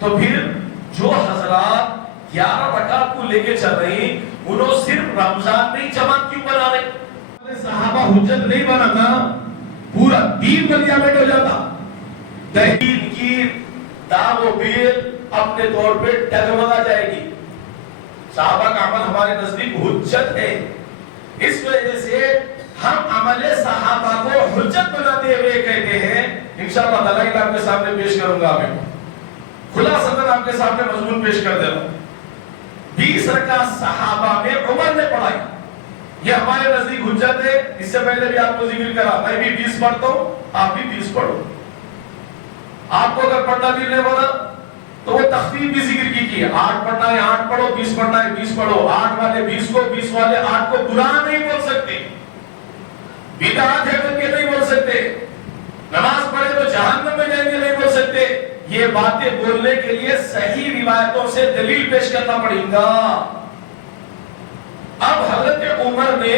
تو پھر جو حضرات 11 رکعت کو لے کے چل رہی انہوں صرف رمضان میں جماعت کیوں بنا رہے؟ صحابہ حجت نہیں بنانا پورا دین بلیامٹ ہو جاتا. دین کی داغ و بیل اپنے طور پہ ڈگمگا جائے گی. صحابہ کا عمل ہمارے نزدیک حجت ہے. اس وجہ سے ہم عمل صحابہ کو حجت بناتے ہوئے کہتے ہیں. انشاءاللہ دلائل آپ کے سامنے پیش کروں گا. میں خلاصتاً آپ کے سامنے مضمون پیش کر دے رہا ہوں. 20 رکعت صحابہ میں عمر نے پڑھائی. یہ ہمارے نزدیک حجت ہے. اس سے پہلے بھی آپ کو ذکر کرا میں بھی 20 پڑھتا ہوں آپ بھی 20 پڑھو. آپ کو اگر پڑھنا دل نہیں بنا تو وہ تخفیف بھی ذکر کی 8 پڑھنا ہے 8 پڑھو 20 پڑھنا ہے 20 پڑھو. 8 والے 20 کو 20 والے 8 کو برا نہیں بول سکتے. بدعت ہے کر کے نہیں بول سکتے. نماز پڑھے تو جہنم میں جائیں گے نہیں بول سکتے. یہ باتیں بولنے کے لیے صحیح روایتوں سے دلیل پیش کرنا پڑے گا. اب حضرت عمر نے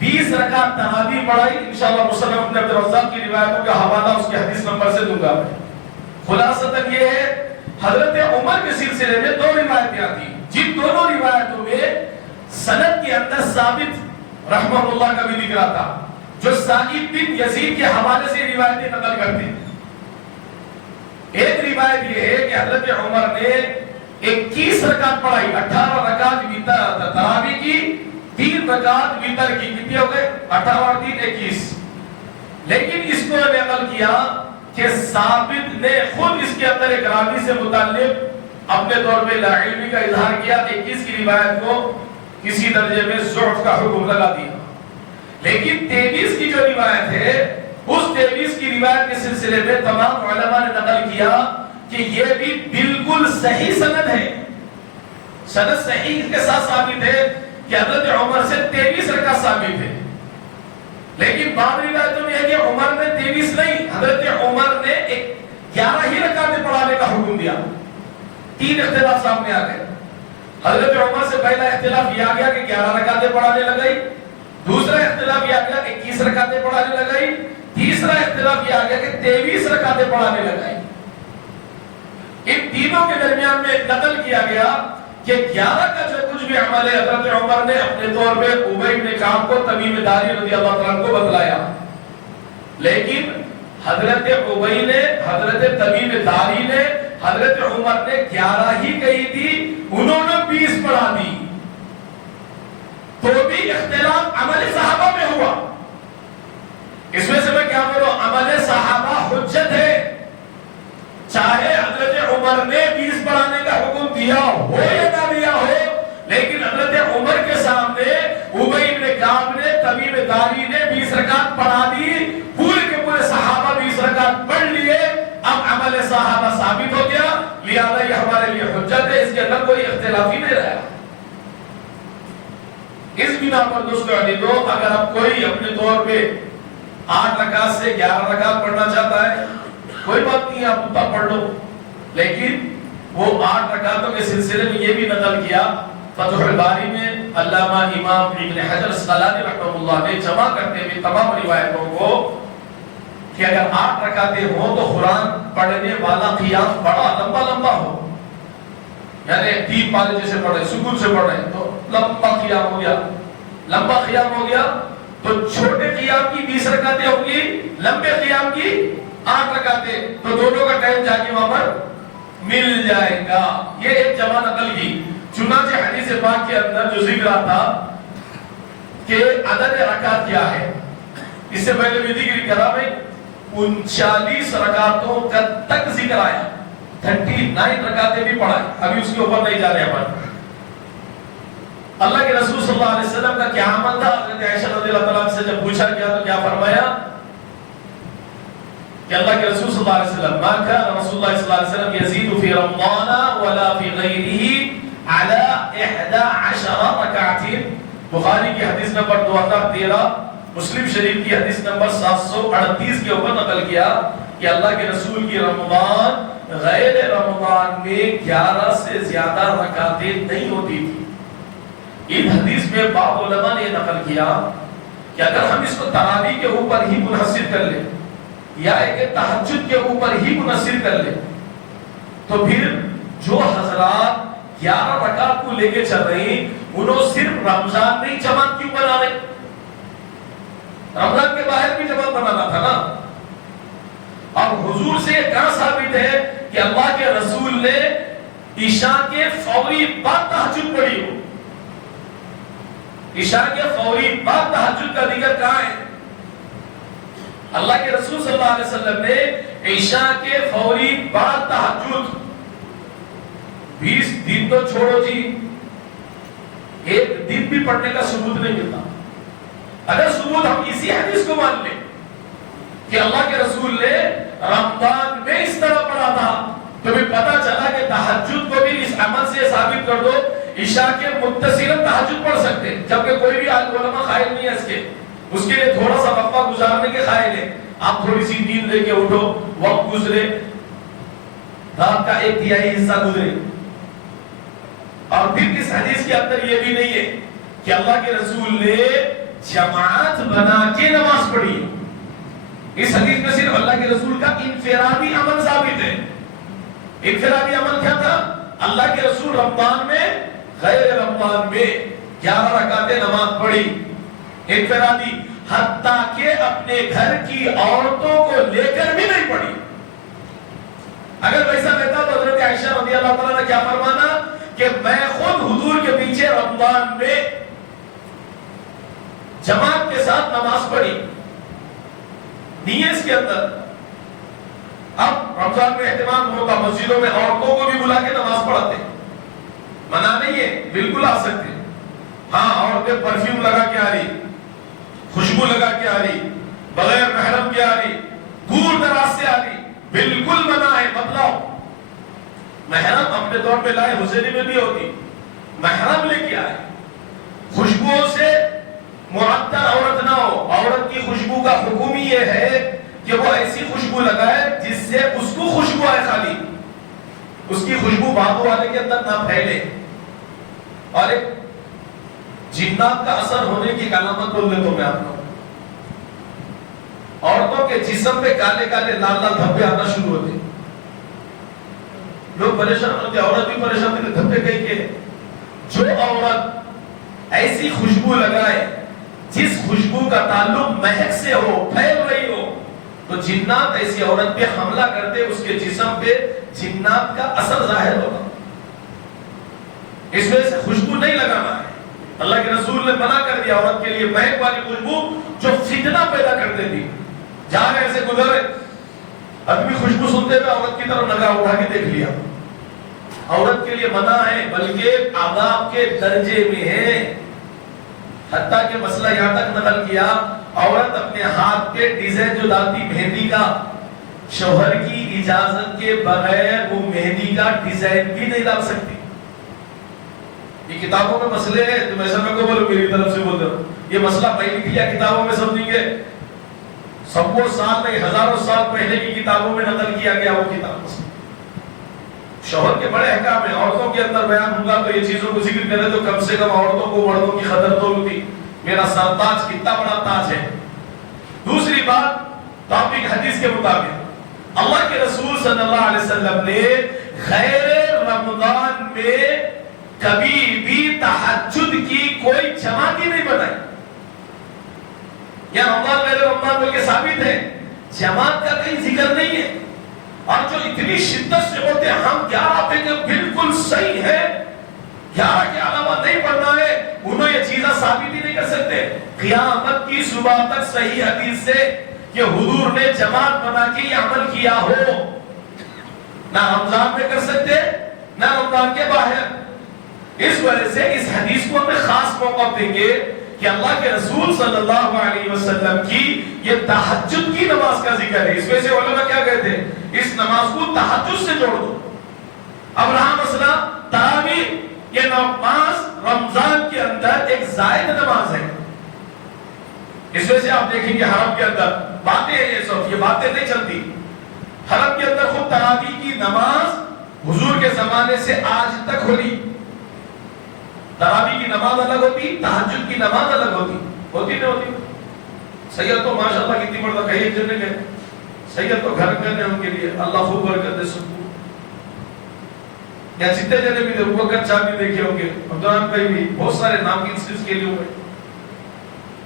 20 رکعت تراویح پڑھائی. انشاءاللہ مسلم ابن عبد الرزاق کی روایتوں کا حوالہ اس کے حدیث نمبر سے دوں گا. خلاصتاً یہ ہے حضرت عمر کے سلسلے میں 2 روایتیں آتی ہیں. جن دونوں روایتوں میں سند کے اندر ثابت رحمہ اللہ کا بھی ذکر آتا جو سعید بن یزید کے حوالے سے روایتیں نقل کرتے ہیں. ایک روایت یہ ہے کہ حضرت عمر نے 21 رکعت پڑھائی. 18 رکعت وتر تراویح کی 3 رکعت وتر کی. کتنے ہو گئے 18 اور 3 21. لیکن اس کو نقل کیا کہ ثابت نے خود اس کے اندر ایک راوی سے متعلق اپنے طور پہ لا علمی کا اظہار کیا. 21 کی روایت کو کسی درجے میں ضعف کا حکم لگا دیا. لیکن 23 کی جو روایت ہے اس 23 کی روایت کے سلسلے میں تمام علماء نے نقل کیا کہ یہ بھی بالکل صحیح سند ہے. سند صحیح کے ساتھ ثابت ہے کہ حضرت عمر سے 23 رکعت ثابت ہے. لیکن بعض روایتوں میں ہے کہ عمر نے 23 نہیں حضرت عمر نے 11 ہی رکعتیں پڑھانے کا حکم دیا. 3 اختلاف سامنے آ گئے. حضرت عمر سے پہلا اختلاف یہ آ گیا کہ 11 رکعتیں پڑھانے لگائی. دوسرا اختلاف یہ آ گیا کہ 21 رکعتیں پڑھانے لگائی. تیسرا اختلاف یہ آ گیا کہ 23 رکعتیں پڑھانے لگائی. ان تینوں کے درمیان میں نقل کیا گیا کہ 11 کا جو کچھ بھی عمل ہے حضرت عمر نے اپنے طور پہ ابی بن کعب کو تمیم داری رضی اللہ تعالیٰ عنہ کو بتلایا. لیکن حضرت ابی نے حضرت تمیم داری نے حضرت عمر نے 11 ہی کہی تھی انہوں نے 20 پڑھا دی. تو بھی اختلاف عمل صحابہ میں ہوا. اس میں سے میں کیا بولوں عمل صحابہ حجت ہے. چاہے حضرت عمر نے 20 پڑھانے کا حکم دیا ہو یا نہ دیا ہو لیکن حضرت عمر کے سامنے ابی بن کعب نے تمیم داری نے 20 رکعت پڑھا دی. پورے کے پورے صحابہ 20 رکعت پڑھ لیے. اب عمل صحابہ ثابت ہو گیا لہذا یہ ہمارے لیے حجت ہے. اس کے اندر کوئی اختلاف ہی نہیں رہا. اس بنا پر دوستو عزیزو اگر اب کوئی اپنے طور پہ 8 رکعت سے 11 رکعت پڑھنا چاہتا ہے کوئی بات نہیں آپ اتنا پڑھ لو. لیکن وہ 8 رکعتوں کے سلسلے میں یہ بھی نقل کیا فتح الباری میں علامہ امام ابن حجر اسقلانی رحمہ اللہ نے جمع کرتے ہوئے تمام روایتوں کو کہ اگر 8 رکعتیں ہوں تو قرآن پڑھنے والا قیام بڑا لمبا لمبا ہو. یعنی 3 پارے جیسے پڑھے سکون سے پڑھے تو لمبا قیام ہو گیا. لمبا قیام ہو گیا تو چھوٹے قیام کی 20 رکعتیں ہوں گی لمبے قیام کی 8 رکعتیں تو دونوں کا ٹائم جا کے وہاں پر مل جائے گا. یہ ایک جمع نقل کی. چنانچہ حدیث پاک کے اندر جو ذکر آتا کہ عدد رکعت کیا ہے اس سے پہلے بھی ذکر کرا بھائی 39 رکعتوں کا تک ذکر آیا. 39 رکعتیں بھی پڑھائیں. ابھی اس کے اوپر نہیں جا رہے ہیں. اللہ کے رسول صلی اللہ علیہ وسلم کا کیا عمل تھا؟ حضرت عائشہ رضی اللہ تعالیٰ سے جب پوچھا گیا تو کیا فرمایا کہ اللہ کے رسول صلی اللہ علیہ وسلم ما كان رسول اللہ صلی اللہ علیہ وسلم يزيد في رمضان ولا في غيره على 11 ركعة. بخاری کی حدیث نمبر 2013 مسلم شریف کی حدیث نمبر 738 کے اوپر نقل کیا کہ اللہ کے رسول کی رمضان غیر رمضان میں 11 سے زیادہ رکعتیں نہیں ہوتی تھی. ان حدیث میں بعض علماء نے نقل کیا کہ اگر ہم اس کو تراویح کے اوپر ہی منحصر کر لیں یا ایک تہجد کے اوپر ہی منحصر کر لیں تو پھر جو حضرات 11 رکعت کو لے کے چل رہی انہوں صرف رمضان میں ہی جماعت کیوں بنا رہے؟ رمضان کے باہر بھی جماعت بنانا تھا نا. اور حضور سے یہ کہاں ثابت ہے کہ اللہ کے رسول نے عشاء کے فوری بعد تہجد پڑھی ہو؟ عشاء کے فوری بعد تہجد کا ذکر کہاں ہے؟ اللہ کے رسول صلی اللہ علیہ وسلم نے عشاء کے فوری بعد تہجد 20 دن تو چھوڑو جی، ایک دن بھی پڑھنے کا ثبوت نہیں ملتا. اگر ثبوت ہم اسی حدیث کو مان لیں کہ اللہ کے رسول نے رمضان میں اس طرح پڑھا تھا تو بھی پتا چلا کہ تہجد کو بھی اس عمل سے ثابت کر دو عشاء کے متصلاً تہجد پڑھ سکتے ہیں، جبکہ کوئی بھی علماء قائل نہیں ہے اس کے لیے تھوڑا سا وقفہ گزارنے کے قائل ہے. آپ تھوڑی سی نیند لے کے اٹھو، وقت گزرے، رات کا 1/3 حصہ گزرے. اور پھر اس حدیث کے اندر یہ بھی نہیں ہے کہ اللہ کے رسول نے جماعت بنا کے نماز پڑھی. اس حدیث میں صرف اللہ کے رسول کا انفرادی عمل ثابت ہے. انفرادی عمل کیا تھا؟ اللہ کے رسول رمضان میں غیر رمضان میں 11 رکعتیں نماز پڑھی انفرادی، حتیٰ کہ اپنے گھر کی عورتوں کو لے کر بھی نہیں پڑھی. اگر ویسا رہتا تو حضرت عائشہ رضی اللہ تعالیٰ نے کیا فرمانا کہ میں خود حضور کے پیچھے رمضان میں جماعت کے ساتھ نماز پڑھی. نیت کے اندر اب رمضان میں اہتمام ہوتا، مسجدوں میں عورتوں کو بھی بلا کے نماز پڑھاتے، منع نہیں ہے، بالکل آ سکتے. ہاں عورتیں پرفیوم لگا کے آ رہی، خوشبو لگا کے آ رہی، بغیر محرم کے آ رہی، دور دراز سے آ رہی، بالکل منع ہے. بدلاؤ محرم اپنے طور پہ لائے، حسینی میں بھی ہوتی، محرم لے کے آئے. خوشبوؤں سے معطر عورت نہ ہو. عورت کی خوشبو کا حکم یہ ہے کہ وہ ایسی خوشبو لگائے جس سے اس کو خوشبو آئے، خالی اس کی خوشبو باتوں والے کے اندر نہ پھیلے. اور ایک جنات کا اثر ہونے کی علامت بول دیتا ہوں میں آپ کو، عورتوں کے جسم پہ کالے کالے لال لال دھبے آنا شروع ہوتے. لوگ پریشان ہوتے، عورت بھی پریشان ہوتے، دھبے کہیں کے. جو عورت ایسی خوشبو لگائے جس خوشبو کا تعلق مہک سے ہو، پھیل رہی ہو، تو جنات ایسی عورت پہ حملہ کرتے، اس کے جسم پہ جنات کا اثر ظاہر ہوگا. اس وجہ سے خوشبو نہیں لگانا ہے. اللہ کے رسول نے منع کر دیا عورت کے لیے مہک والی خوشبو جو فتنہ پیدا کر دیتی. جا رہے ایسے گزر رہے، آدمی خوشبو سنتے ہوئے عورت کی طرف نگاہ اٹھا کے دیکھ لیا. عورت کے لیے منع ہے، بلکہ عذاب کے درجے میں ہے. حتیٰ کہ مسئلہ یہاں تک نقل کیا عورت اپنے ہاتھ پہ ڈیزائن جو ڈالتی مہندی کا، شوہر کی اجازت کے بغیر وہ مہندی کا ڈیزائن بھی نہیں ڈال سکتی. یہ کتابوں میں مسئلے ہیں، تم ایسا میں کو بولو میری طرف سے بول دو یہ مسئلہ میں لکھ لیا کتابوں میں سمجھیں گے. سو سال نہیں، ہزاروں سال پہلے کی کتابوں میں نقل کیا گیا وہ کتاب. شوہر کے بڑے احکام ہیں، عورتوں کے اندر بیان ہوگا تو یہ چیزوں کو ذکر کرے تو کم سے کم عورتوں کو مردوں کی قدر تو ہوتی. میرا سرتاج کتنا بڑا تاج ہے. دوسری بات، ٹاپک حدیث کے مطابق اللہ کے رسول صلی اللہ علیہ وسلم نے غیر رمضان میں کبھی بھی تہجد کی کوئی جماعت ہی نہیں بنائی. یا رمضان غیر رمضان بول کے ثابت ہے، جماعت کا کہیں ذکر نہیں ہے. اور جو اتنی شدت سے ہوتے ہیں ہم 11 پہ کہ بالکل صحیح ہے، 11 کے علاوہ نہیں پڑھنا ہے، انہوں یہ چیزیں ثابت ہی نہیں کر سکتے. قیامت کی صبح تک صحیح حدیث سے کہ حضور نے جماعت بنا کے یہ عمل کیا ہو، نہ رمضان میں کر سکتے نہ رمضان کے باہر. اس وجہ سے اس حدیث کو ہمیں خاص موقع دیں گے کہ اللہ کے رسول صلی اللہ علیہ وسلم کی یہ تہجد کی نماز کا ذکر ہے. اس وجہ سے علماء کیا کہتے ہیں، اس نماز کو تہجد سے جوڑ دو. اب رہا مسئلہ تراویح، یہ نماز رمضان کے اندر ایک زائد نماز ہے. اس وجہ سے آپ دیکھیں گے حرم کے اندر باتیں ہیں، یہ باتیں نہیں چلتی. حرم کے اندر خود تراویح کی نماز حضور کے زمانے سے آج تک ہوئی. تراویح کی نماز الگ ہوتی، تہجد کی نماز الگ ہوتی نہیں ہوتی. سید تو ماشاءاللہ کتنی بڑا کہیں جننے گئے، سید تو گھر گئے ان کے لیے اللہ خوب برکت دے سب کو. یا جتنے جنے بھی ابو بکر صاحب بھی دیکھے ہوں گے، عبدالرحمن بھائی بھی، بہت سارے نام کی انسٹنس کے لیے ہوئے.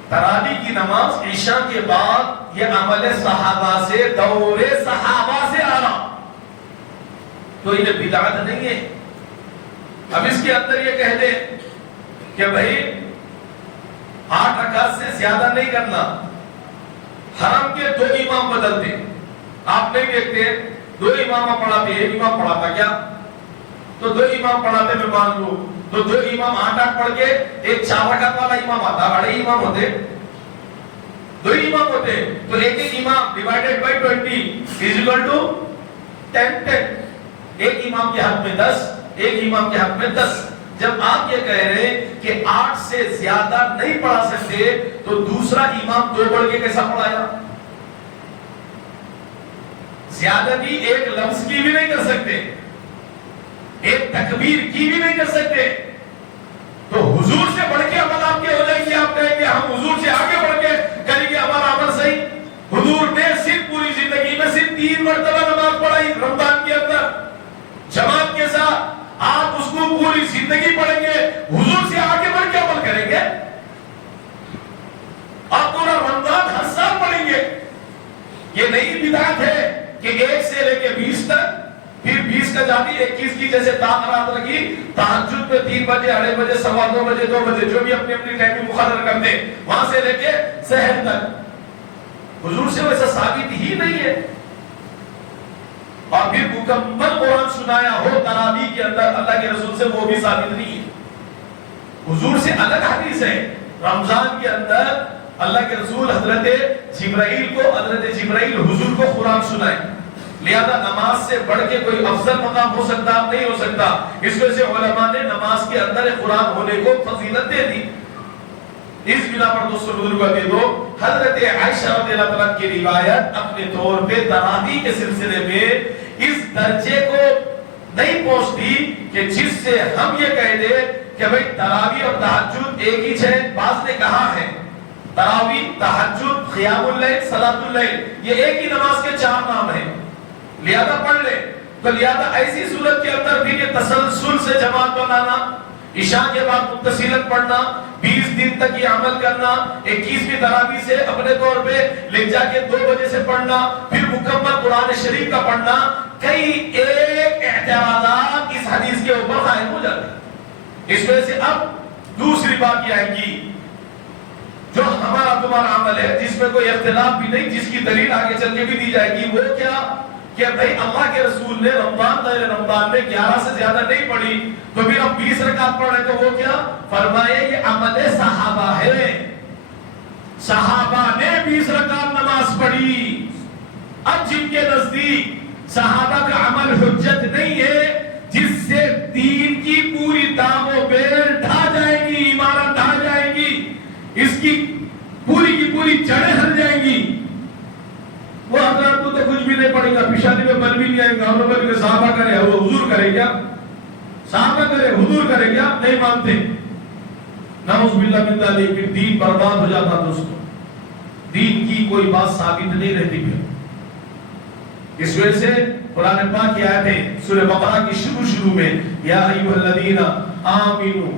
تراویح کی نماز عشاء کے بعد یہ عمل صحابہ سے، دور صحابہ سے آ رہا، تو یہ بدعت نہیں ہے. اب اس کے اندر یہ کہہ دیں کہ بھائی 8 رکعت سے زیادہ نہیں کرنا، حرم کے 2 امام بدلتے، آپ نہیں دیکھتے 2 امام پڑھاتے، ایک امام پڑھاتا کیا؟ تو 2 امام پڑھاتے میں مان لو، تو 2 امام 8 پڑھ کے ایک 4 رکعت والا امام آتا، 2.5 امام ہوتے، 2 امام ہوتے، تو ایک امام divided by 20 is equal to 10. ایک امام کے حق میں 10، ایک امام کے حق میں 10. جب آپ یہ کہہ رہے ہیں کہ 8 سے زیادہ نہیں پڑھا سکتے، تو دوسرا امام 2 پڑھ کے کیسا پڑھایا؟ زیادتی ایک لفظ کی بھی نہیں کر سکتے، ایک تکبیر کی بھی نہیں کر سکتے، تو حضور سے بڑھ کے عمل آپ کے ہو جائیں گے. آپ کہیں گے ہم حضور سے آگے بڑھ کے کریں گے ہمارا عمل صحیح. حضور نے صرف پوری زندگی میں صرف 3 مرتبہ نماز پڑھائی رمضان کے اندر جماعت کے ساتھ. آپ اس کو پوری زندگی پڑھیں گے، حضور سے آگے بڑھ کے عمل کریں گے؟ آپ پورا رمضان ہر سال پڑھیں گے. یہ نئی بدعت ہے کہ 1 سے لے کے 20 تک، پھر 20 کا جاتی 21 کی جیسے رات رکھی تہجد میں 3 بجے، 2:30 بجے، 2:15 بجے، 2 بجے، جو بھی اپنی اپنی ٹائمنگ مقرر کرتے ہیں، وہاں سے لے کے سحر تک. حضور سے ویسا ثابت ہی نہیں ہے. اور پھر مکمل قرآن سنایا ہو تراویح کے اندر اللہ کے رسول سے، وہ بھی ثابت نہیں ہے. حضور سے الگ حدیث ہے. رمضان کے اندر اللہ کے رسول حضرت جبرائیل حضور کو قرآن سنائے. لہذا نماز سے بڑھ کے کوئی افضل مقام ہو سکتا نہیں ہو سکتا. اس وجہ سے علماء نے نماز کے اندر قرآن ہونے کو فضیلت دے دی. اس بنا پر دوستوں بزرگوں دے دو حضرت عائشہ رضی اللہ عنہ کی روایت اپنے طور پہ تراویح کے سلسلے میں اس درجے کو نہیں پہنچتی کہ جس سے ہم یہ کہہ دیں کہ بھئی تراویح اور تہجد ایک ہی ہے. بعض نے کہا ہے تراویح، تہجد، قیام اللیل، صلاۃ اللیل یہ ایک ہی نماز کے 4 نام ہیں، لہذا پڑھ لے. تو لہذا ایسی صورت کے اندر بھی یہ تسلسل سے جماعت بنانا، عشاء کے بعد متصلاً پڑھنا، 20 دن تک یہ عمل کرنا، 21ویں تراویح سے اپنے طور پہ لے جا کے 2 بجے سے پڑھنا، پھر مکمل قرآن شریف کا پڑھنا، کئی ایک اعتراضات اس حدیث کے اوپر قائم ہو جاتے ہیں. اس وجہ سے اب دوسری بات یہ آئے گی جو ہمارا تمہارا عمل ہے جس میں کوئی اختلاف بھی نہیں، جس کی دلیل آگے چل کے بھی دی جائے گی، وہ کیا کہ بھئی اللہ کے رسول نے غیر رمضان میں 11 سے زیادہ نہیں پڑھی، تو پھر ہم 20 رکعت پڑھ رہے تو وہ کیا فرمائے؟ یہ عمل صحابہ ہے. صحابہ نے 20 رکعت نماز پڑھی. اب جن کے نزدیک صحابہ کا عمل حجت نہیں ہے، جس سے دین کی پوری دام و بیل ڈھا جائے گی، عمارت ڈھا جائے گی، اس کی پوری جڑیں ہل جائیں گی، وہ حضرات کو تو کچھ بھی نہیں پڑے گا، پیشانی میں بل بھی نہیں آئے گا. اور بل کے صحابہ کرے، وہ حضور کرے کیا؟ صحابہ کرے، حضور کرے کیا؟ نہیں مانتے. نعوذ باللہ من ذالک. پھر دین برباد ہو جاتا. دوستو دین کی کوئی بات ثابت نہیں رہتی. پھر اس وجہ سے قرآن پاک کی آیتیں سورہ بقرہ کی شروع میں یا ایھا الذین آمنوا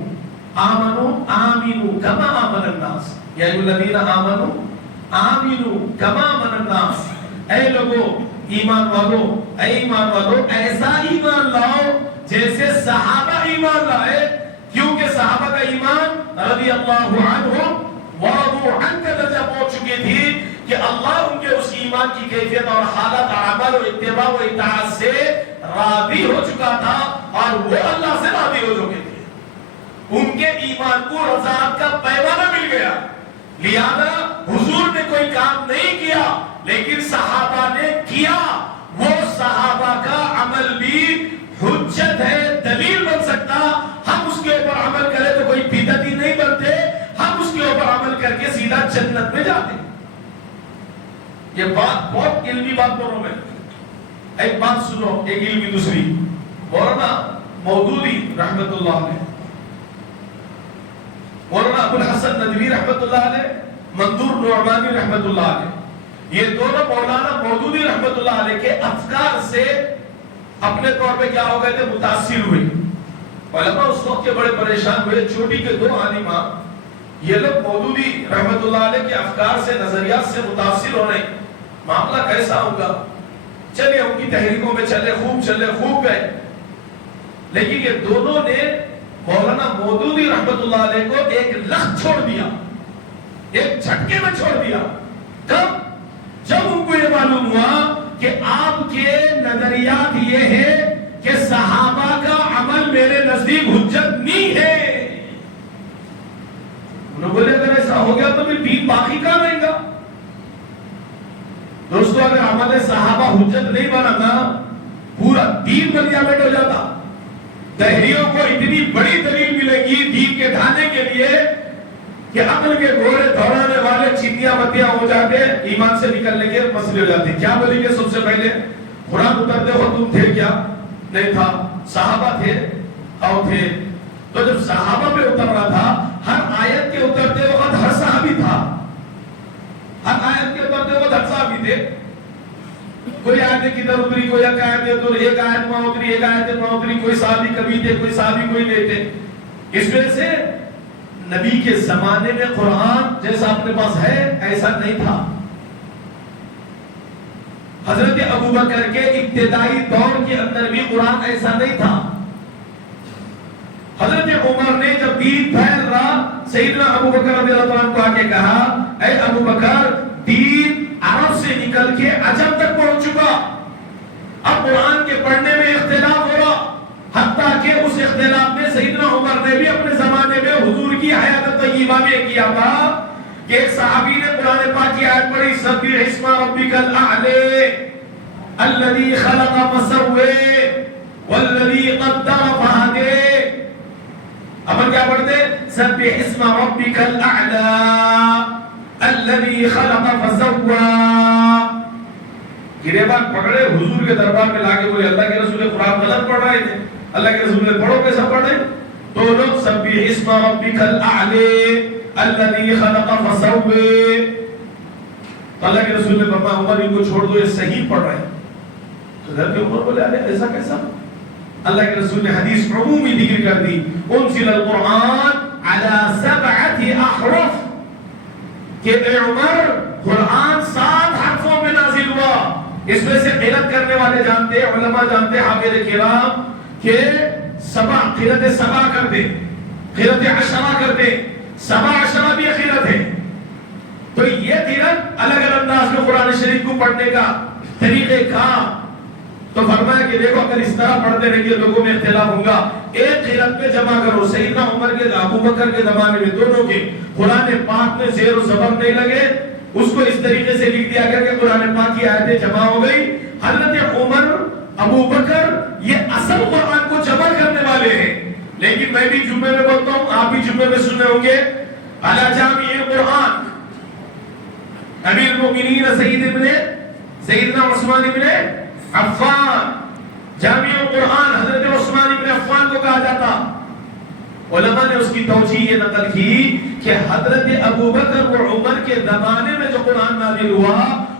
کما آمن الناس، یا ایھا الذین آمنوا کما آمن الناس، اے لوگو ایمان والو ایسا ایمان لاؤ جیسے صحابہ ایمان لائے. کیونکہ صحابہ کا ایمان رضی اللہ عنہم ورضوا عنہ کا درجہ پہنچ چکی تھی کہ اللہ ان کے اس ایمان کی کیفیت اور حالت، عمل و اتباع و اطاعت سے راضی ہو چکا تھا، اور وہ اللہ سے راضی ہو چکے تھے. ان کے ایمان کو رضاعت کا پیمانہ مل گیا. لہذا حضور نے کوئی کام نہیں کیا لیکن صحابہ نے کیا. وہ صحابہ کا عمل بھی حجت ہے، دلیل بن سکتا. ہم اس کے اوپر عمل کریں تو کوئی بدعتی نہیں بنتے، ہم اس کے اوپر عمل کر کے سیدھا جنت میں جاتے. یہ بات بہت علمی بات بولوں میں. ایک بات سنو، ایک علمی دوسری. مولانا مودودی رحمت اللہ علیہ، مولانا ابو الحسن ندوی رحمت اللہ علیہ، منظور نعمانی رحمت اللہ علیہ، یہ دونوں مولانا مودودی رحمت اللہ علیہ کے افکار سے اپنے طور پہ کیا ہو گئے تھے؟ متاثر ہوئے. علماء اس وقت کے بڑے پریشان ہوئے. چوٹی کے 2 عالمہ یہ لوگ مودودی رحمت اللہ علیہ کے افکار سے، نظریات سے متاثر ہو رہے ہیں. معاملہ کیسا ہوگا؟ چلے ان کی تحریکوں میں چلے خوب گئے. لیکن یہ دونوں نے مولانا مودودی رحمت اللہ علیہ کو ایک لخت چھوڑ دیا، ایک جھٹکے میں چھوڑ دیا. کب؟ جب ان کو یہ معلوم ہوا کہ آپ کے نظریات یہ ہے کہ صحابہ کا عمل میرے نزدیک حجت نہیں ہے. انہوں نے بولے اگر ایسا ہو گیا تو پھر دین باقی کہاں رہے گا؟ دوستو اگر عمل صحابہ حجت نہیں بنا نا، پورا دین بلیامٹ ہو جاتا. دہریوں کو اتنی بڑی دلیل ملے گی دین کے ڈھانے کے لیے کہ عقل کے گھوڑے دوڑانے والے چیتیاں بتیاں ہو جاتے، ایمان سے نکلنے کے مسئلے ہو جاتے. کیا بولیں گے سب سے پہلے؟ قرآن اترتے ہو تم تھے کیا؟ نہیں تھا. صحابہ تھے؟ او تھے. تو جب صحابہ پہ اتر رہا تھا، ہر آیت کے اترتے وقت ہر صحابی تھا. ہر آیت کے اترتے وقت ہر صحابی تھے. کوئی آیت کدھر اتری، کوئی ایک آیت اتری، ایک آیت وہاں اتری، ایک آیت وہاں اتری. کوئی صحابی کبھی تھے، کوئی صحابی کوئی نہیں تھے. اس وجہ سے نبی کے زمانے میں قرآن جیسا اپنے پاس ہے ایسا نہیں تھا. حضرت ابوبکر کے ابتدائی دور کے اندر بھی قرآن ایسا نہیں تھا. حضرت عمر نے جب دین پھیل رہا، سیدنا ابوبکر رضی اللہ عنہ کو آ کے کہا اے ابوبکر، دین عرب سے نکل کے عجم تک پہنچ چکا. اب قرآن کے پڑھنے میں اختلاف ہو رہا، حتیٰ کہ اس اختلاف میں سیدنا عمر نے بھی اپنے زمانے میں حضور کی حیات طیبہ میں کیا تھا کہ ایک صحابی نے قرآن پاک کی آیت پڑھی سبح اسم ربک الاعلی الذی خلق فسوی والذی قدر فہدی. اب کیا پڑھتے؟ سبح اسم ربک الاعلی الذی خلق فسوی. گریبان پکڑے حضور کے دربار میں لاکے بولے اللہ کے رسول قرآن غلط پڑھ رہے تھے. اللہ کے رسول نے پڑھو کیسا پڑھے؟ تو لوگ سبح اسم ربک الاعلی الذی خلق فسوی. اللہ کے رسول نے فرمایا عمر ان کو چھوڑ دو، یہ صحیح پڑھ رہے ہیں. تو حضرت عمر بولے ارے ایسا کیسا؟ اللہ کے رسول نے حدیث عمومی ذکر کر دی انزل القرآن علی 7 احرف کہ اے عمر قرآن 7 حرفوں میں نازل ہوا. اس میں سے قرأت کرنے والے جانتے، علماء جانتے، حافظ کرام کہ سبع قرأت سبع کرتے، قرأت 10 کرتے، 7 بھی قرأت ہے. تو یہ قرأت الگ الگ انداز میں قرآن شریف کو پڑھنے کا طریقے کا. تو فرمایا کہ دیکھو اگر اس طرح پڑھتے رہیں گے لوگوں میں اختلاف ہوگا. ایک قرأت پہ جمع کرو. سیدنا عمر کے ابوبکر کے زمانے میں دونوں کے قرآن پاک میں زیر و زبر نہیں لگے، اس کو اس طریقے سے لکھ دیا گیا کہ قرآن پاک کی آیتیں جمع ہو گئی. حضرت عمر ابوبکر یہ اصل قرآن کو جمع کرنے والے ہیں. لیکن میں بھی جمعے میں بولتا ہوں، آپ بھی جمعے میں سنے ہوں گے علی جامع القرآن امیر المؤمنین سیدنا عثمان ابن عفان. جامع القرآن حضرت عثمان ابن عفان کو کہا جاتا. علماء نے اس کی توجیہ یہ نقل کی کہ حضرت ابوبکر و عمر کے زمانے میں جو قرآن نازل ہوا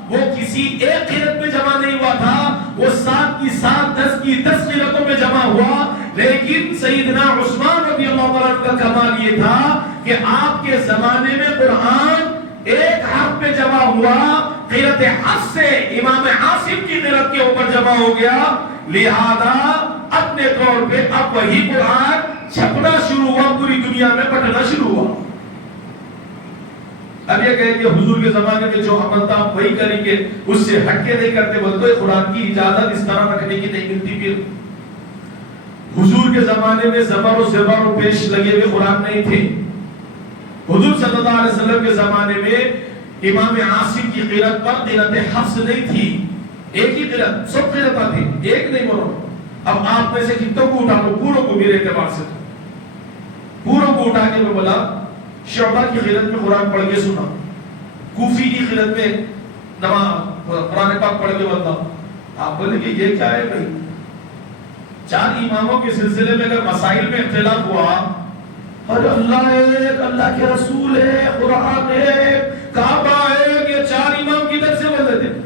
وہ کسی ایک قرأت میں جمع نہیں ہوا تھا، وہ 7 کی 7 10 کی 10 قرأتوں میں جمع ہوا. لیکن سیدنا عثمان رضی اللہ عنہ کا کمال یہ تھا کہ آپ کے زمانے میں قرآن ایک حرف پہ جمع ہوا، قرأت حفص سے امام عاصم کی قرأت کے اوپر جمع ہو گیا. لہذا اپنے طور پہ اب وہی قرآن چھپنا شروع ہوا، پوری دنیا میں بٹنا شروع ہوا. اب یہ کہیں کہ حضور کے زمانے میں جو عمل تھا آپ وہی کریں گے، اس سے ہٹ کے نہیں کرتے، بلکہ قرآن کی اجازت اس طرح رکھنے کی نہیں ملتی. پھر حضور کے زمانے میں زبر و زبر و پیش لگے ہوئے قرآن نہیں تھے. حضور صلی اللہ علیہ وسلم کے زمانے میں امام عاصم کی قرأت پر قرأت حفص نہیں تھی. ایک ہی قرأت، سب قرأتیں تھیں، ایک نہیں بولو. اب آپ میں سے کتنوں کو اٹھا لو، پوروں کو میرے اعتبار سے پوروں کو اٹھا کے میں بولا شعبہ کی قرأت میں قرآن پڑھ کے سنا، کوفی کی قرأت میں نماز قرآن پاک پڑھ کے بتا. آپ بولے کہ یہ کیا ہے بھائی؟ 4 اماموں کے سلسلے میں اگر مسائل میں اختلاف ہوا، اور اللہ ایک، اللہ کے رسول ہے، قرآن ہے، کعبہ ہے، یہ 4 امام کی طرف سے بول دیتے.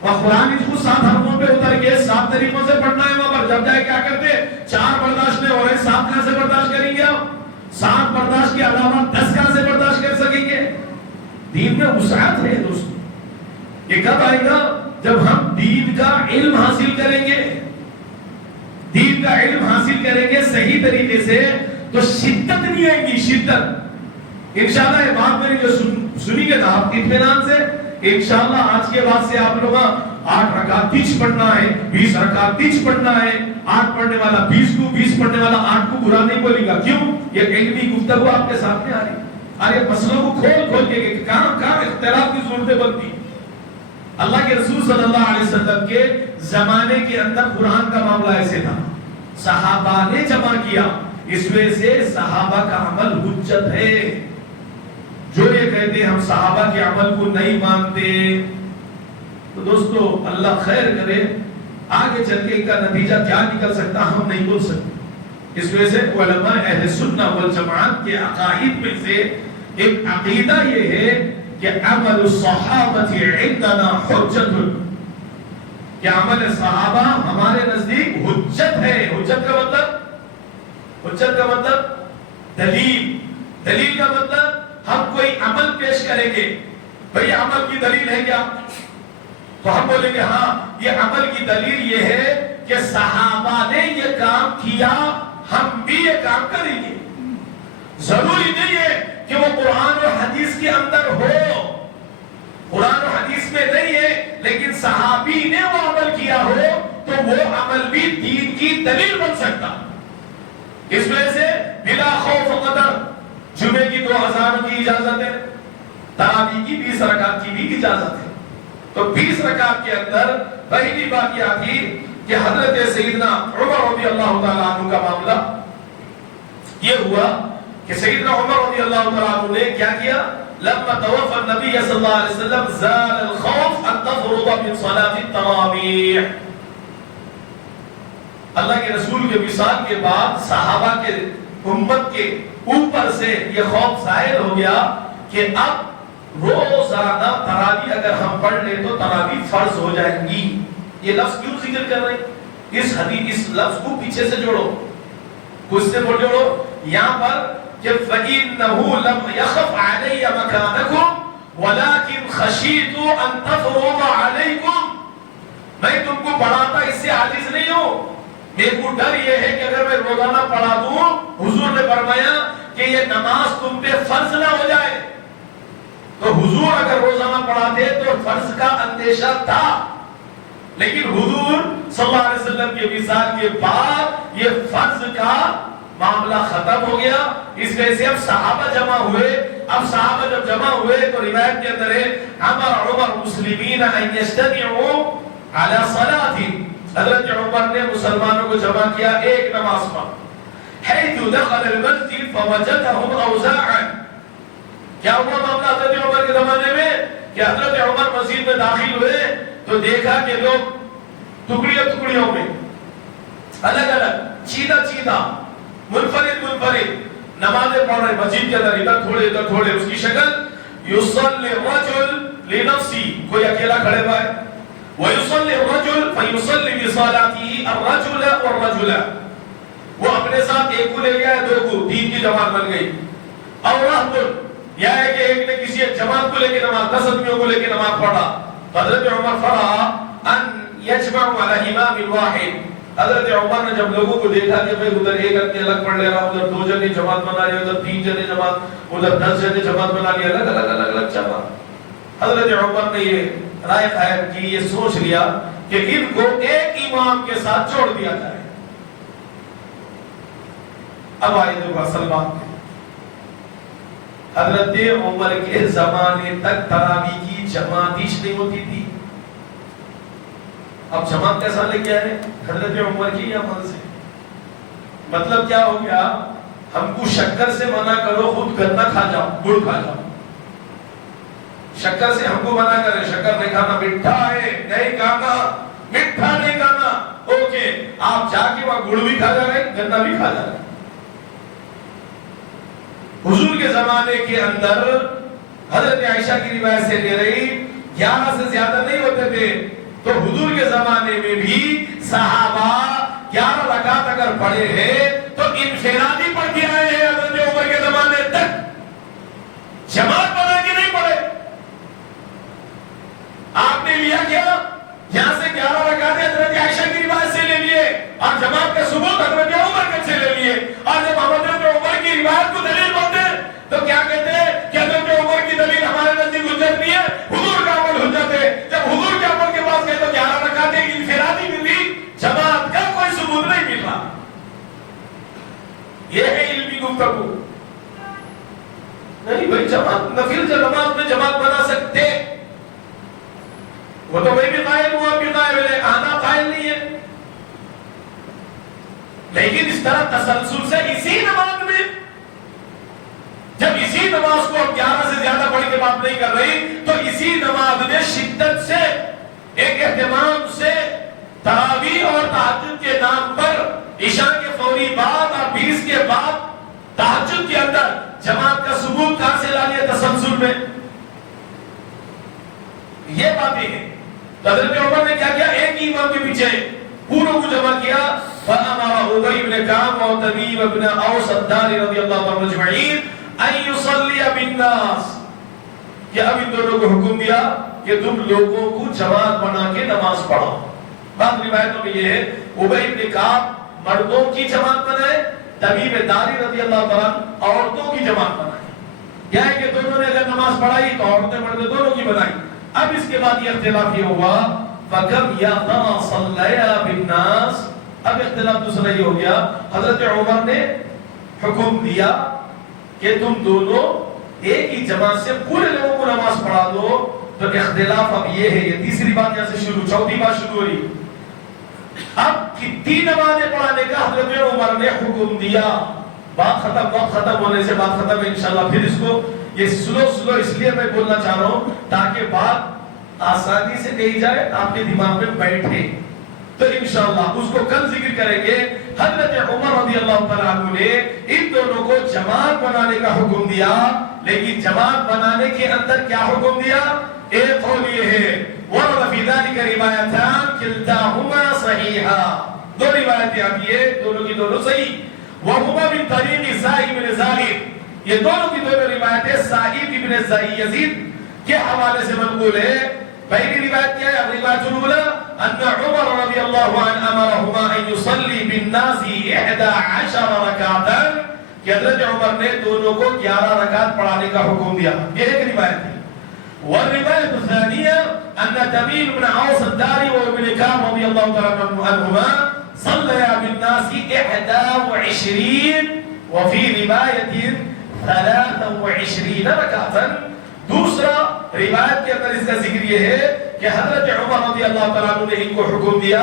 اور قرآن اس کو 7 حرفوں پہ پہ اتر کے 7 طریقوں سے پڑھنا ہے وہاں پر، جب جائے کیا کرتے 4 برداشت نہیں ہو رہے 7 کہاں سے برداشت کریں گے آپ؟ 7 برداشت کے علاوہ 10 کہاں سے برداشت کر سکیں گے؟ دین میں وسعت ہے دوستو. یہ کب آئے گا؟ جب ہم دین کا علم حاصل کریں گے. دین کا علم حاصل کریں گے صحیح طریقے سے تو شدت نہیں آئے گی. شدت انشاءاللہ یہ بات میری جو سنی کے آپ اطمینان سے انشاءاللہ آج کے بعد سے آپ لوگ 8 رکعت تیج پڑھنا ہے، 20 رکعت تیج پڑھنا ہے. 8 پڑھنے والا 20 کو، 20 پڑھنے والا 8 کو برا نہیں بولے گا. کیوں؟ یہ علمی گفتگو آپ کے سامنے آ رہی ہے. ارے مسئلوں کو کھول کھول کے کہاں اختلاف کی صورتیں بنتی. اللہ کے رسول صلی اللہ علیہ وسلم کے زمانے کے اندر قرآن کا معاملہ ایسے تھا، صحابہ نے جمع کیا. اس وجہ سے صحابہ کا عمل حجت ہے. جو یہ کہتے ہیں ہم صحابہ کے عمل کو نہیں مانتے، تو دوستو اللہ خیر کرے، آگے چل کے ان کا نتیجہ کیا نکل سکتا ہم نہیں بول سکتے. اس وجہ سے علماء اہل سنہ والجماعت کے عقائد میں سے ایک عقیدہ یہ ہے کہ عمل الصحابہ عندنا حجت، کہ عمل صحابہ ہمارے نزدیک حجت ہے. حجت کا مطلب دلیل. دلیل کا مطلب ہم کوئی عمل پیش کریں گے، بھئی عمل کی دلیل ہے کیا؟ تو ہم بولیں گے ہاں یہ عمل کی دلیل یہ ہے کہ صحابہ نے یہ کام کیا، ہم بھی یہ کام کریں گے. ضروری نہیں ہے کہ وہ قرآن و حدیث کے اندر ہو، قرآن و حدیث میں نہیں ہے، لیکن صحابی نے وہ عمل کیا ہو تو وہ عمل بھی دین کی دلیل بن سکتا. اس وجہ سے بلا خوف و قدر جمعے کی 2 اذانوں کی اجازت ہے، تراویح کی 20 رکعت کی بھی اجازت ہے. تو 20 رکعت کے اندر پہلی بات یہ آتی کہ حضرت سیدنا عمر رضی اللہ تعالیٰ عنہ کا معاملہ یہ ہوا کہ سیدنا عمر رضی اللہ تعالیٰ عنہ نے کیا کیا؟ لما توفى النبي صلی اللہ علیہ وسلم زال الخوف ان تفرض من صلاة التراویح. اللہ کے رسول کے وصال کے بعد صحابہ کے امت کے اوپر سے یہ خوف ظاہر ہو گیا کہ اب روزانہ تراویح اگر ہم پڑھ لیں تو تراویح فرض ہو جائیں گی. یہ لفظ کیوں ذکر کر رہے ہیں؟ اس حدیث اس لفظ کو پیچھے سے جوڑو، کچھ سے بول جوڑو یہاں پر کہ فَإِنَّهُ لَمْ يَخَفْ عَلَيَّ مَكَانَكُمْ وَلَكِنْ خَشِيتُ أَن تَفْرُضَ عَلَيْكُمْ. میں تم کو پڑھاتا اس سے عاجز نہیں ہوں، میرے کو ڈر یہ ہے کہ اگر میں روزانہ پڑھا دوں، حضور نے فرمایا کہ یہ نماز تم پہ فرض نہ ہو جائے. تو حضور اگر روزانہ پڑھاتے تو فرض کا اندیشہ تھا، لیکن حضور صلی اللہ علیہ وسلم کے وصال کے بعد یہ فرض کا معاملہ ختم ہو گیا. اس وجہ سے اب صحابہ جمع ہوئے. اب صحابہ جب جمع ہوئے تو روایت کے اندر ہے امر عمر مسلمین ان یجتمعوا علی صلاۃ. حضرت عمر نے مسلمانوں کو جمع کیا ایک نماز پر. حيث دخل المسجد فوجدهم اوزاعا. کیا ہوا معاملہ حضرت عمر کے زمانے میں کہ حضرت عمر مسجد میں داخل ہوئے تو دیکھا کہ لوگ ٹکڑیوں میں الگ الگ چیدہ منفرد نمازیں پڑھ رہے مسجد کے اندر، ادھر تھوڑے. اس کی شکل یصلی الرجل لنفسی، کوئی اکیلا کھڑے ہوا ہے، ویصلی الرجل فیصلی بصلاته الرجل والرجل، وہ اپنے ساتھ ایک کو لے گیا ہے، 2 کو، 3 کی جماعت بن گئی. اور رہبر یہ ہے کہ ایک نے کسی ایک جماعت کو لے کے نماز 10 آدمیوں کو لے کے نماز پڑھا. حضرت عمر فرحا ان یجمع علی امام واحد. حضرت عمر نے جب لوگوں کو دیکھا کہ بھئی ادھر ایک آدمی الگ پڑھ لے رہا، ادھر 2 جنے جماعت بنا رہے، ادھر 3 جنے جماعت، ادھر 10 جنے جماعت بنا لی، الگ جماعت. حضرت عمر نے یہ رائے قائم کی، یہ سوچ لیا کہ ان کو ایک امام کے ساتھ چھوڑ دیا جائے. اب آئے جو اصل بات ہے، حضرت عمر کے زمانے تک تراویح کی جماعت نہیں ہوتی تھی. اب جماعت کیسا لے کے آئے؟ حضرت عمر کی عمل سے. مطلب کیا ہو گیا؟ ہم کو شکر سے منع کرو، خود گنا کھا جاؤ، گڑ کھا جاؤ. شکر سے ہم کو منع کرے، شکر نہیں کھانا، میٹھا ہے نہیں کھانا، میٹھا نہیں کھانا. اوکے، آپ جا کے وہاں گڑ بھی کھا جا رہے، گنا بھی کھا جا رہے. حضور کے زمانے کے اندر حضرت عائشہ کی روایت سے لے رہی 11 سے زیادہ نہیں ہوتے تھے. تو حضور کے زمانے میں بھی صحابہ 11 رکعت اگر پڑھے ہیں تو انفرادی پڑھ کے آئے ہیں حضرت عمر کے زمانے تک، جماعت بنا کے نہیں پڑھے۔ آپ نے لیا کیا؟ یہاں سے 11 رکعت حضرت عائشہ کی روایت سے لے لیے اور جماعت کا ثبوت حضرت عمر کے سے لے لیے، اور جب ہم حضرت عمر کی روایت کو دلیل مانتے ہیں تو کیا کہتے ہیں کہ حضرت عمر کی دلیل ہمارے نزدیک حجت نہیں ہے، حضور کا عمل حجت ہے۔ جب حضور کے عمل کے پاس گئے تو 11 رکعت انفرادی ملی، جماعت کا کوئی ثبوت نہیں مل رہا۔ یہ ہے علمی گفتگو۔ نہیں بھائی، جماعت نفل نماز میں جماعت بنا سکتے، وہ تو وہی بھی قائل ہوا بھی قائل ہے، آنا قائل نہیں ہے، لیکن اس طرح تسلسل سے اسی نماز میں، جب اسی نماز کو ہم 11 سے زیادہ پڑھ کے بات نہیں کر رہی تو اسی نماز میں شدت سے ایک اہتمام سے تراویح اور تہجد کے نام پر عشاء کے فوری بعد اور 20 کے بعد تہجد کے اندر جماعت کا ثبوت کہاں سے لا لیا تسلسل میں؟ یہ باتیں ہیں۔ حضرت عمر نے کیا کیا؟ ایک ہی امام کے پیچھے پوروں کو جمع کیا، فَأَمَرَ أُبَيْ بْنَ كَعْبَ وَتَمِيمَ بْنَ أَوْسَ الدَّارِ رضی اللہ عنہ اجمعین أَن يُصَلِّيَ بِالنَّاسِ، کہ اب ان دونوں کو حکم دیا کہ تم لوگوں کو جماعت بنا کے نماز پڑھاؤ۔ بعض روایتوں میں یہ ہے ابی بن کعب مردوں کی جماعت بنائے، تمیم داری رضی اللہ تعالیٰ عورتوں کی جماعت بنائے، کیا ہے کہ دونوں نے اگر نماز پڑھائی تو عورتیں مردیں دونوں کی بنائی۔ اب اس کے بعد یہ اختلاف یہ ہوا فَكَمْ يَا صَلَّيَا بِالنَّاسِ، اب اختلاف دوسرا یہ ہو گیا، حضرت عمر نے حکم دیا کہ تم دونوں ایک ہی جماعت سے پورے لوگوں کو نماز پڑھا دو، تو اختلاف اب یہ ہے، یہ تیسری بات یہاں سے شروع، چوتھی بات شروع ہوئی، اب کتنی نمازیں پڑھانے کا حضرت عمر نے حکم دیا۔ بات ختم، وقت ختم ہونے سے بات ختم ہے انشاءاللہ۔ پھر اس کو یہ سلو اس لیے میں بولنا چاہ رہا ہوں تاکہ بات آسانی سے کہی جائے، آپ کے دماغ میں بیٹھے، تو انشاءاللہ اس کو کل ذکر کریں گے۔ حضرت عمر رضی اللہ تعالیٰ عنہ نے ان دونوں کو جماعت بنانے کا حکم دیا، لیکن جماعت بنانے کے اندر کیا حکم دیا؟ ایک قول یہ ہے وَرَدَ فِي ذَلِكَ رِوَایَتَانِ كِلْتَاهُمَا صَحِیحًا، دو روایتیں آتی ہے، دونوں کی دونوں صحیح، وَهُمَا مِن طَرِیقِ سَائِب بن زَائِد، یہ دونوں کی دونوں روایتیں سائب ابن یزید کے حوالے سے منقول ہے۔ پہلی روایت کیا ہے؟ روایت الاولی ان عمر رضی اللہ عنہ امرهما ان يصلي بالناس 11 رکعتا، کہ حضرت عمر نے دونوں کو 11 رکعت پڑھانے کا حکم دیا، یہ ایک روایت ہے۔ والروایت الثانیہ ان تمیم بن اوس الداری وابن کعب رضی اللہ تعالی عنہما صلیا بالناس 21 وفي روایت 23 رکعتا۔ دوسرا روایت کے اندر اس کا ذکر یہ ہے کہ حضرت عمر رضی اللہ تعالیٰ عنہ نے ان کو حکم دیا،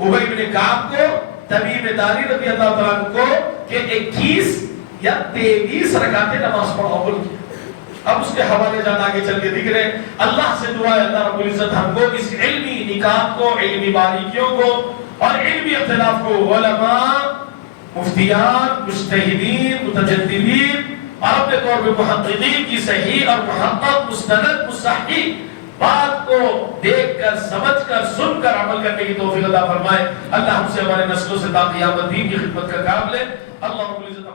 ابی بن کعب کو، تمیم داری رضی اللہ تعالیٰ عنہ کو، کہ 21 یا 23 رکعتیں نماز پڑھاؤ بول کے۔ اب اس کے حوالے جان آگے چل کے دکھ رہے۔ اللہ سے دعا ہے اللہ رب العزت ہم کو اس علمی نکات کو، علمی باریکیوں کو اور علمی اختلاف کو، علماء، مفتیان، مجتہدین، متجددین اور اپنے طور پہ محققین کی صحیح اور محقق مستند مصحح بات کو دیکھ کر، سمجھ کر، سن کر عمل کرنے کی توفیق عطا فرمائے۔ اللہ ہم سے ہمارے نسلوں سے تا قیامت دین کی خدمت کا کام لے۔ اللہ رب العزت